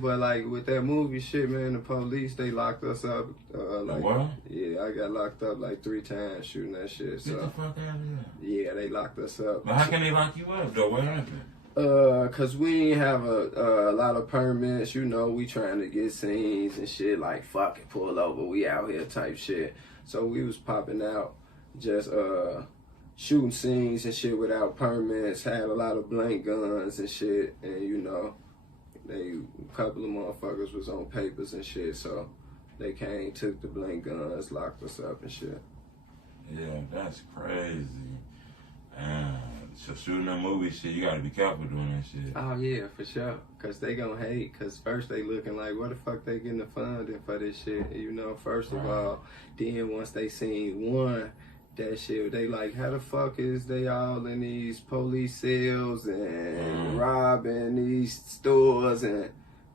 But like with that movie shit, man, the police they locked us up. Like what? Yeah, I got locked up like 3 times shooting that shit. So get the fuck out of here. Yeah, they locked us up. But how can they lock you up though? What happened? Cause we ain't have a lot of permits, you know, we trying to get scenes and shit, like fuck it, pull over, we out here type shit. So we was popping out, just shooting scenes and shit without permits, had a lot of blank guns and shit, and you know, a couple of motherfuckers was on papers and shit, so they came, took the blank guns, locked us up and shit. Yeah, that's crazy. So shooting a movie shit, you gotta be careful doing that shit. Oh yeah, for sure. Cause they gonna hate. Cause first they looking like, what the fuck they getting the funding for this shit? You know, first of all, then once they seen one, that shit, they like, how the fuck is they all in these police cells and robbing these stores, and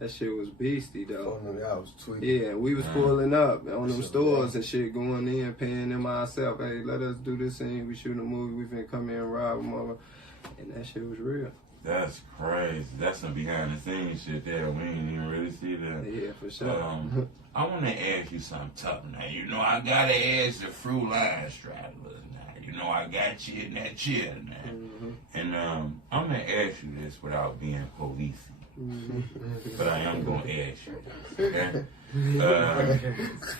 that shit was beastie though. Oh, no, I was tweaking. Yeah, we was pulling up on them stores and shit, going in, paying them ourselves. Hey, let us do this scene. We shooting a movie. We finna come in and rob them over. And that shit was real. That's crazy. That's some behind the scenes shit there. We ain't even really see that. Yeah, for sure. I want to ask you something tough now. You know, I got to ask the fruit line stragglers now. You know, I got you in that chair now. And I'm going to ask you this without being policey. But I am going to ask you this,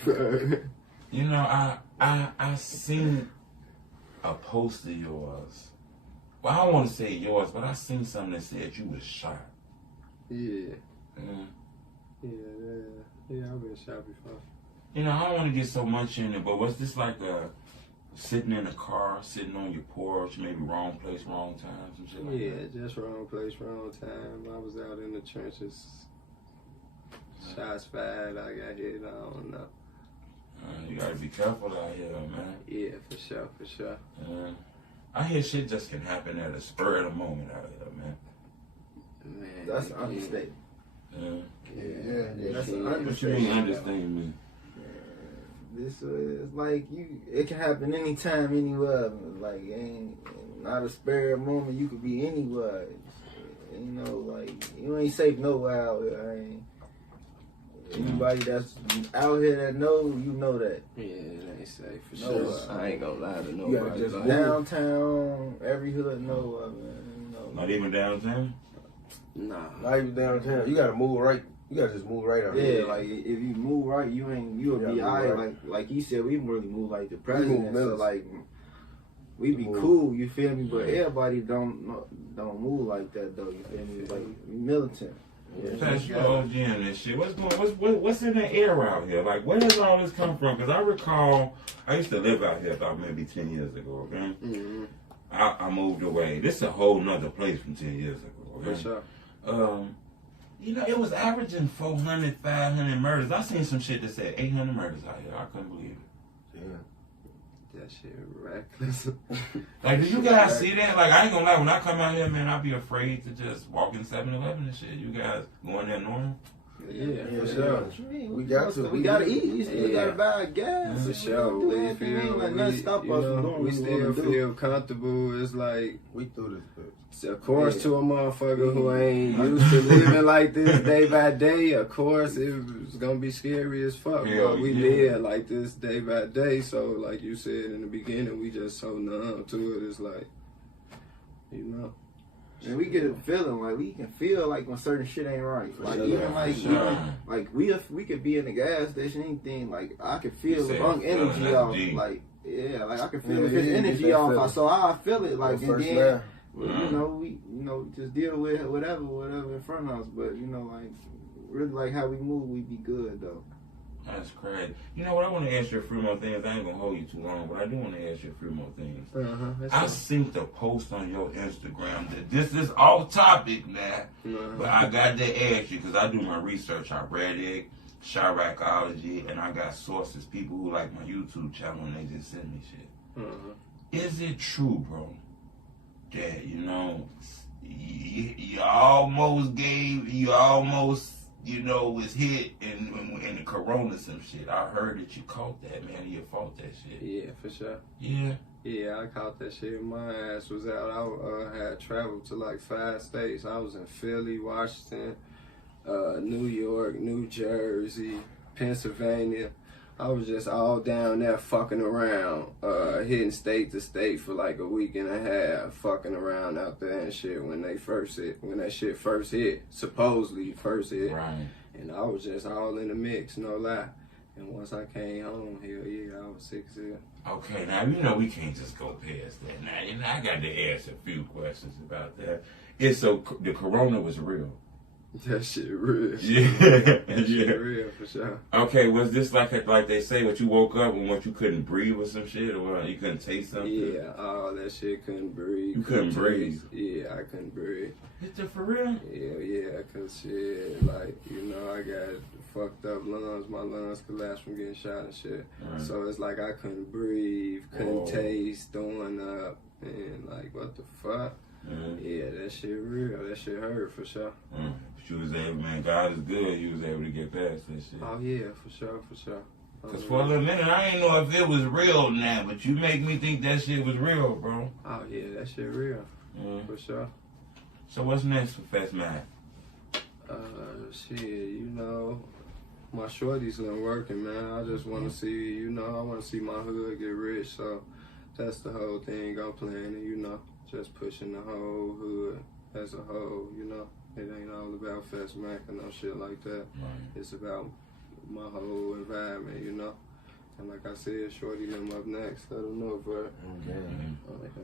okay? You know, I seen a post of yours. Well, I don't want to say yours, but I seen something that said you was shot. Yeah. Yeah, I've been shot before. You know, I don't want to get so much in it, but was this like sitting in a car, sitting on your porch, maybe wrong place, wrong time, some shit like that? Yeah, just wrong place, wrong time. I was out in the trenches. Shots fired, I got hit, I don't know. You gotta be careful out here, man. Yeah, for sure, for sure. I hear shit just can happen at a spur of the moment out here, man. Man, That's an understatement. Yeah, that's an What you mean understatement? This is like it can happen anytime, anywhere. Like ain't not a spare moment. You could be anywhere. You know, like you ain't safe nowhere out here. Anybody that's out here that know, you know that. Yeah, it ain't safe for sure. I ain't gonna lie to nobody. You gotta just downtown, every hood know, man. You know. Not even downtown? Nah. Not even downtown. You gotta move right. You gotta just move right out here. Yeah, like if you move right, you'll be alright. Right. Like you said, we really move like the president. So like we be cool, you feel me? But everybody don't move like that though. You feel me? Like we militant. That's your OG and this shit. What's in the air out here? Like, where does all this come from? Because I recall, I used to live out here about maybe 10 years ago, okay? I moved away. This is a whole nother place from 10 years ago, okay? For sure. You know, it was averaging 400, 500 murders. I seen some shit that said 800 murders out here. I couldn't believe it. Yeah. That shit reckless. Like, do you guys see that? Like, I ain't gonna lie, when I come out here, man, I be afraid to just walk in 7-Eleven and shit. You guys going there normal? Yeah, for sure. We gotta eat. You still gotta buy gas. For sure. We still feel comfortable. It's like we through this bitch. Of course, to a motherfucker who ain't used to living like this day by day, of course it's gonna be scary as fuck. But we live like this day by day. So, like you said in the beginning, we just so numb to it. It's like, you know. And we get a feeling like we can feel like when certain shit ain't right. Like like we could be in the gas station, anything. Like I could feel the wrong energy off. Like like I can feel if it's energy off. So I feel it. Like and then we just deal with whatever in front of us. But like really like how we move, we be good though. That's crazy. You know what? I want to ask you a few more things. I ain't going to hold you too long, but I do want to ask you a few more things. I seen the post on your Instagram that this is off topic now, but I got to ask you because I do my research. I read it, Chiracology, and I got sources, people who like my YouTube channel, and they just send me shit. Is it true, bro, that, you almost was hit in the corona some shit? I heard that you caught that, man. You fought that shit. Yeah, for sure. Yeah? Yeah, I caught that shit. My ass was out. I had traveled to like 5 states. I was in Philly, Washington, New York, New Jersey, Pennsylvania. I was just all down there fucking around, hitting state to state for like a week and a half, fucking around out there and shit when that shit first hit, supposedly first hit. Right. And I was just all in the mix, no lie. And once I came home, hell yeah, I was sick as hell. Okay, now you know we can't just go past that. Now you know I got to ask a few questions about that. It's so the corona was real. That shit real. Yeah, that shit real for sure. Okay, was this like they say, what you woke up and what you couldn't breathe or some shit, or you couldn't taste something? Yeah, all that shit couldn't breathe. You couldn't breathe? Yeah, I couldn't breathe. Is it for real? Yeah, cause shit, like, you know, I got fucked up lungs. My lungs collapsed from getting shot and shit. Right. So it's like I couldn't breathe, couldn't taste, throwing up, and like, what the fuck? Yeah, that shit real. That shit hurt for sure. But you was able, man, God is good. You was able to get past that shit. Oh yeah, for sure, for sure. Cause for a little minute, I didn't know if it was real now, but you make me think that shit was real, bro. Oh yeah, that shit real. For sure. So what's next for FatzMack? Shit, you know, my shorty's been working, man. I just want to see, you know, I want to see my hood get rich. So that's the whole thing I'm planning, you know. Just pushing the whole hood as a whole, you know. It ain't all about FatzMack and no shit like that. Right. It's about my whole environment, you know. And like I said, Shorty them up next. Let them know, bro.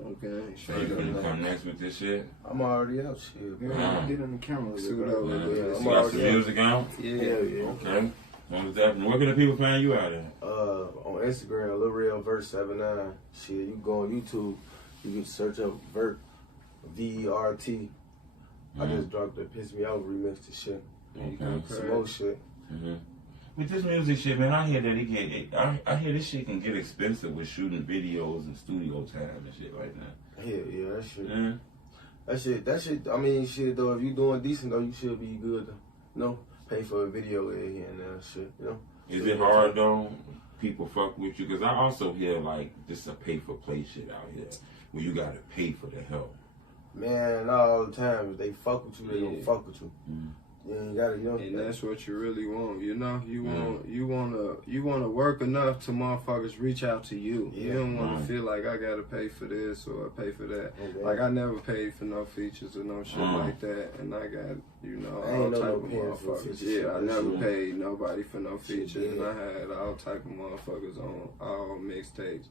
Okay. So you gonna come next with this shit? I'm already out, shit. Get in the camera. I'm got some music out? Yeah. Okay. Where can the people find you out at? On Instagram, Lil Real Vert 79. Shit, you can go on YouTube. You can search up Vert, V-E-R-T. I just dropped the Piss Me Off remix to shit. Some more shit. With this music shit, man, I hear that I hear this shit can get expensive with shooting videos and studio time and shit like that. Yeah, that shit. That shit, I mean, shit, though, if you doing decent, though, you should be good, though. You know, pay for a video here and there, shit, you know. Is it hard, though, people fuck with you? Because I also hear, like, this is a pay-for-play shit out here, where you got to pay for the help. Man, not all the time. If they fuck with you, they gonna fuck with you. You ain't gotta, you know. And that's what you really want, you know. You wanna work enough to motherfuckers reach out to you. You don't wanna feel like I gotta pay for this or pay for that. Like I never paid for no features or no shit like that, and I got, you know, all type of motherfuckers. Yeah, I never paid nobody for no features, and I had all type of motherfuckers on all mixtapes.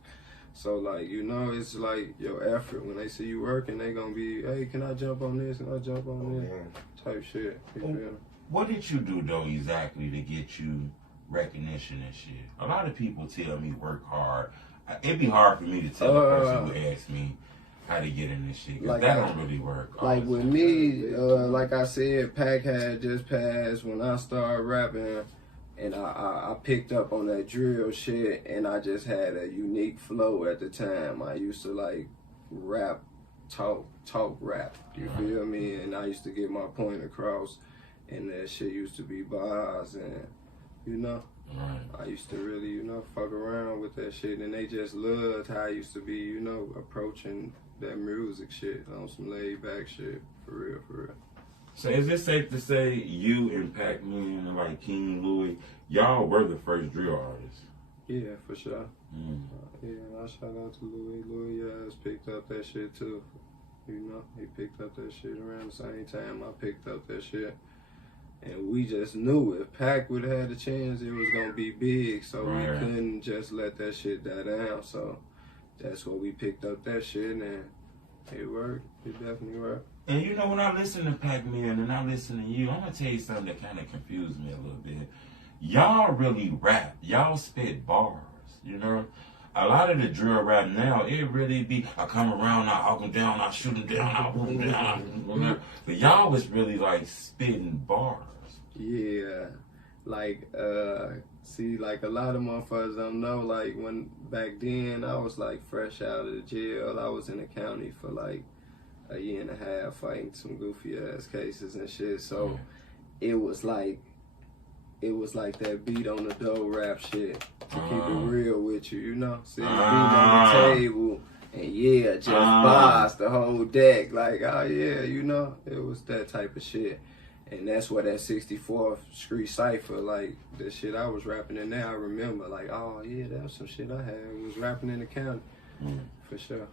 So, like, you know, it's like your effort. When they see you working, they gonna be, hey, can I jump on this? Can I jump on this? Type shit. What did you do, though, exactly to get you recognition and shit? A lot of people tell me work hard. It'd be hard for me to tell a person who asks me how to get in this shit, because that don't really work. Like, with me, like I said, Pac had just passed when I started rapping. And I picked up on that drill shit, and I just had a unique flow at the time. I used to like rap, talk rap, you feel me? And I used to get my point across, and that shit used to be bars, and you know, I used to really, you know, fuck around with that shit, and they just loved how I used to be, you know, approaching that music shit on some laid back shit, for real. So is it safe to say you and PacMan and like King Louis, y'all were the first drill artists? Yeah, for sure. Yeah, I shout out to Louis. Louis has picked up that shit too. You know, he picked up that shit around the same time I picked up that shit. And we just knew if Pac would have had a chance, it was going to be big. So we couldn't just let that shit die down. So that's why we picked up that shit, and it worked. It definitely worked. And you know, when I listen to PacMan and I listen to you, I'm going to tell you something that kind of confused me a little bit. Y'all really rap. Y'all spit bars, you know? A lot of the drill rap now, it really be, I come around, I up and down, I shoot him down, I put him down. But y'all was really like spitting bars. Yeah. Like, see, like a lot of motherfuckers don't know, like when back then I was like fresh out of the jail. I was in the county for like a year and a half fighting some goofy ass cases and shit. So it was like that beat on the dough rap shit to keep it real with you, you know? See, beat on the table and just bars the whole deck. Like, oh yeah, you know, it was that type of shit. And that's what that 64th Street Cypher, like, the shit I was rapping in there, I remember, like, oh, yeah, that was some shit I had. Was rapping in the county, for sure.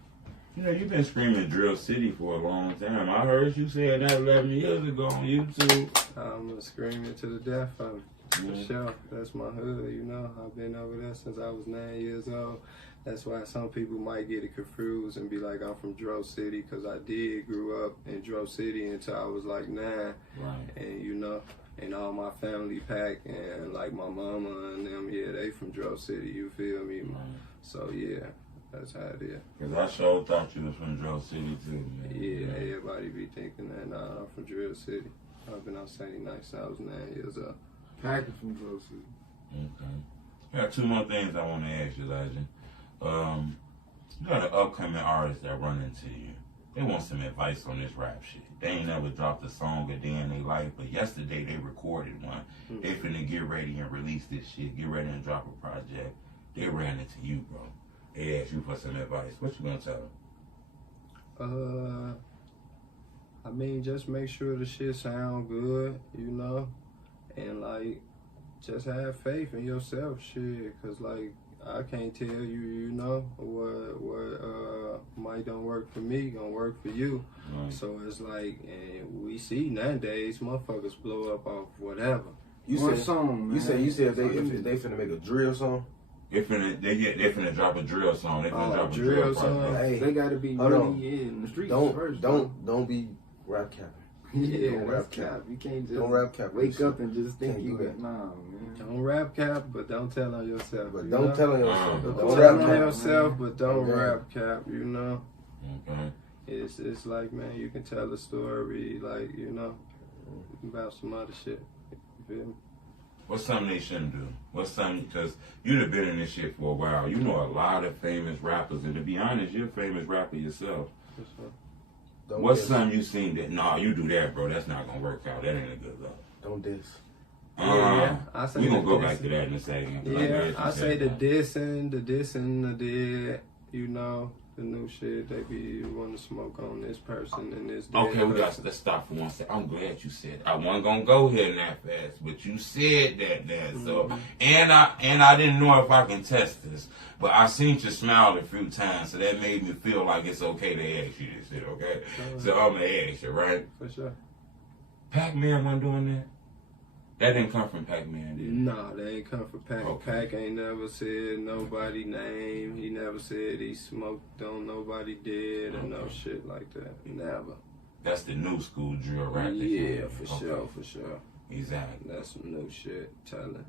You know, you've been screaming Drill City for a long time. I heard you say that 11 years ago on YouTube. I'm screaming to the death of it, for sure. That's my hood, you know. I've been over there since I was 9 years old. That's why some people might get it confused and be like, I'm from Dro City, because I did grew up in Dro City until I was like 9. Right. And, you know, and all my family pack and like my mama and them, yeah, they from Dro City, you feel me? Right. So, yeah, that's how it is. Because I sure thought you was from Dro City, too, man. Yeah, everybody be thinking that. Nah, I'm from Drill City. I've been out Saturday night since I was 9 years old. Packing from Dro City. Okay. I got 2 more things I want to ask you, Legend. You got an upcoming artist that run into you. They want some advice on this rap shit. They ain't never dropped a song a day in their life, but yesterday they recorded one. They finna get ready and release this shit, get ready and drop a project. They ran into you, bro. They asked you for some advice. What you gonna tell them? I mean, just make sure the shit sound good, you know, and like, just have faith in yourself, shit, cause like, I can't tell you, you know, what might don't work for me, gonna work for you. Right. So it's like, and we see nowadays, motherfuckers blow up off whatever. You said if they finna make a drill song? They finna drop a drill song. They finna drop a drill song. Hey, they gotta be really in the streets first. Don't be rap capping. Yeah, don't rap cap. You can't just rap cap wake up and just think you got man. Don't rap cap, but don't tell on yourself. But don't tell on yourself. Don't tell on yourself, but don't rap cap. You know. Okay. It's like, man, you can tell a story, like, you know, about some other shit. You feel me? What's something they shouldn't do? What's something, because you've been in this shit for a while. You know a lot of famous rappers, and to be honest, you're a famous rapper yourself. For sure. What's something you seen that, nah, you do that, bro, that's not going to work out. That ain't a good look. Don't diss. Yeah, I say we're going to go back to that in a second. Yeah, I say the dissing, the you know, the new shit, they be want to smoke on this person and this. Okay, let's stop for one second. I'm glad you said I wasn't going to go here that fast, but you said that. So, and I didn't know if I can test this, but I seen you smile a few times, so that made me feel like it's okay to ask you this shit, okay? So I'm going to ask you, right? For sure. PacMan wasn't doing that? That didn't come from PacMan, did it? Nah, that ain't come from Pac. Okay. Pac ain't never said nobody name. He never said he smoked on nobody dead or no shit like that. Never. That's the new school drill, right? Yeah, for sure. Exactly. That's some new shit, telling.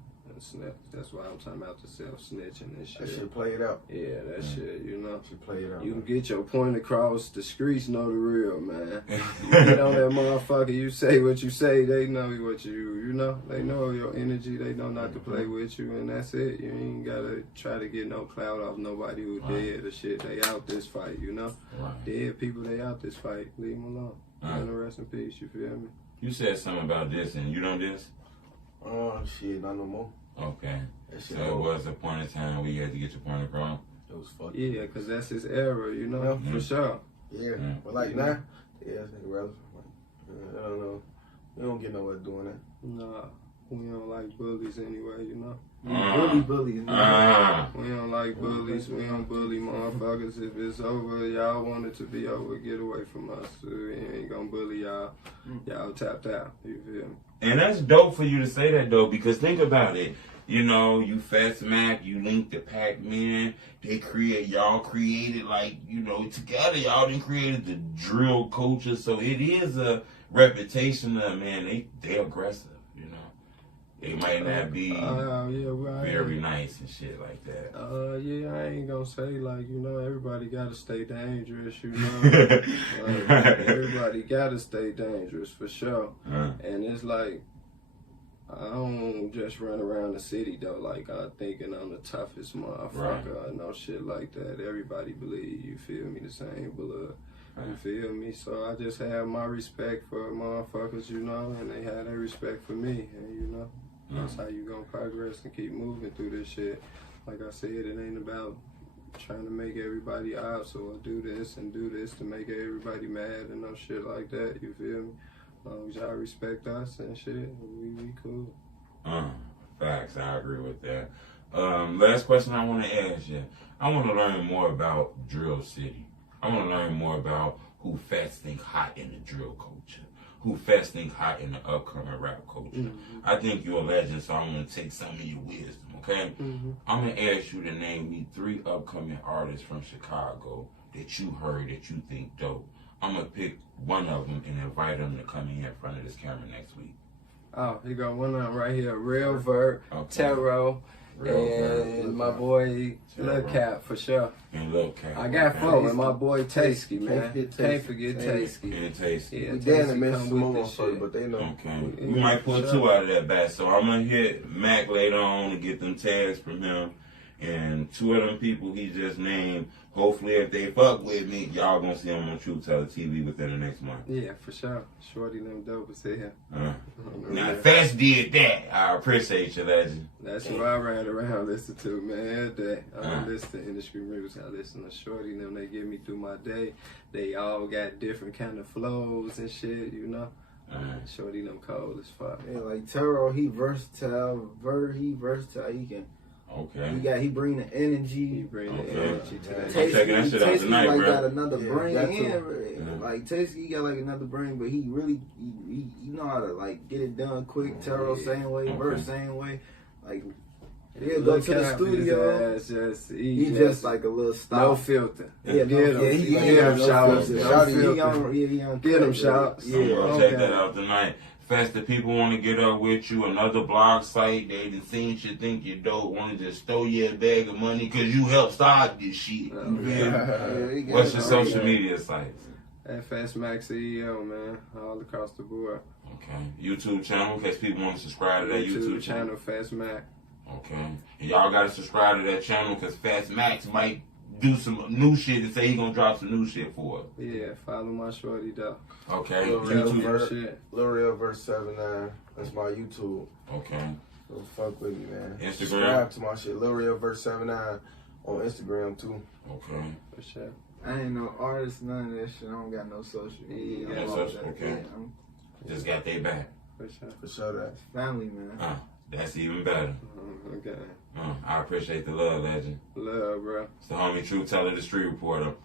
That's why I'm talking about the self-snitching and shit. That shit play it out. Yeah, that shit, you know. Should play it out. You can get your point across. The streets know the real, man. You get on that motherfucker, you say what you say, they know what you know. They know your energy, they know not to play with you, and that's it. You ain't gotta try to get no clout off nobody who dead or shit. They out this fight, you know. Right. Dead people, they out this fight. Leave them alone. Right. Rest in peace, you feel me? You said something about this, and you don't diss? Oh, shit, not no more. Okay. So it was a point in time where you had to get your point across? It was fucked. Yeah, because that's his era, you know, for sure. Yeah, but like now, it's irrelevant. I don't know. We don't get nowhere doing that. Nah, we don't like bullies anyway, you know. Bullies. We don't like bullies. We don't bully motherfuckers. If it's over, y'all want it to be over, get away from us. We ain't gonna bully y'all. Y'all tapped out. You feel me? And that's dope for you to say that, though, because think about it. You know, you FatzMack, you linked to PacMan. Y'all created, like, you know, together, y'all done created the drill culture. So it is a reputation of, man, they aggressive, you know. They might not be very nice and shit like that. Yeah, I ain't gonna say, like, you know, everybody gotta stay dangerous, you know. Everybody gotta stay dangerous, for sure. And it's like, I don't just run around the city, though, like, I'm thinking I'm the toughest motherfucker or no shit like that. Everybody believe, you feel me, the same blood. You feel me? So I just have my respect for motherfuckers, you know, and they have their respect for me, and, you know. That's how you gonna progress and keep moving through this shit. Like I said, it ain't about trying to make everybody ops or do this and do this to make everybody mad and no shit like that, you feel me? As long as y'all respect us and shit, we cool. Facts, I agree with that. Last question I want to ask you. I want to learn more about Drill City. I want to learn more about who Fats think hot in the drill culture. Who Fats think hot in the upcoming rap culture. Mm-hmm. I think you're a legend, so I'm going to take some of your wisdom, okay? Mm-hmm. I'm going to ask you to name me 3 upcoming artists from Chicago that you heard that you think dope. I'm going to pick one of them and invite them to come in front of this camera next week. Oh, you got one of them right here. Real Vert, Taro, and my boy Lil Cap for sure. And Lil Cap. I got 4 with my boy Tasty, man. Can't forget Tasty. And Tasty. Yeah, we damn to mention some more first, but they know. Okay. We might pull 2 out of that batch. So I'm going to hit Mac later on to get them tags from him. And 2 of them people he just named, hopefully if they fuck with me, y'all gonna see them on True Teller TV within the next month. Yeah, for sure. Shorty them dope as hell. Now, Fats did that. I appreciate you, legend. That's what I ran around listening to, man. That I don't listen to industry music. I listen to Shorty them. They get me through my day. They all got different kind of flows and shit, you know. Shorty them cold as fuck. Yeah, like Taro, he versatile. He versatile. He can. Okay. He bring the energy. He bring the energy to that. I'm checking that shit out tonight, like bro. Got another brain. Like Tasty, he got like another brain, but he really he know how to like get it done quick. Taro same way, Verse same way. Like he'll go to the studio. He just like a little stop. No filter. Yeah, he him shouts. Get him shouts. Yeah, check that out tonight. Fast, the people want to get up with you, another blog site, they done seen shit, think you dope, want to just throw you a bag of money because you helped start this shit. What's your social media sites? At FatzMack CEO, man, all across the board. Okay. YouTube channel, in case people want to subscribe to that YouTube channel. FatzMack. Okay. And y'all got to subscribe to that channel because FatzMack might do some new shit and say he gonna drop some new shit for us. Yeah, follow my shorty though. Okay. Lil Real Verse 79. That's my YouTube. Okay. So fuck with me, man. Instagram. Subscribe to my shit. Lil Real Verse 79 on Instagram too. Okay. For sure. I ain't no artist, none of that shit. I don't got no social media. Okay. Just got they back. For sure. That's family, man. That's even better. Okay. I appreciate the love, legend. Love, bro. It's the homie True Teller, the street reporter.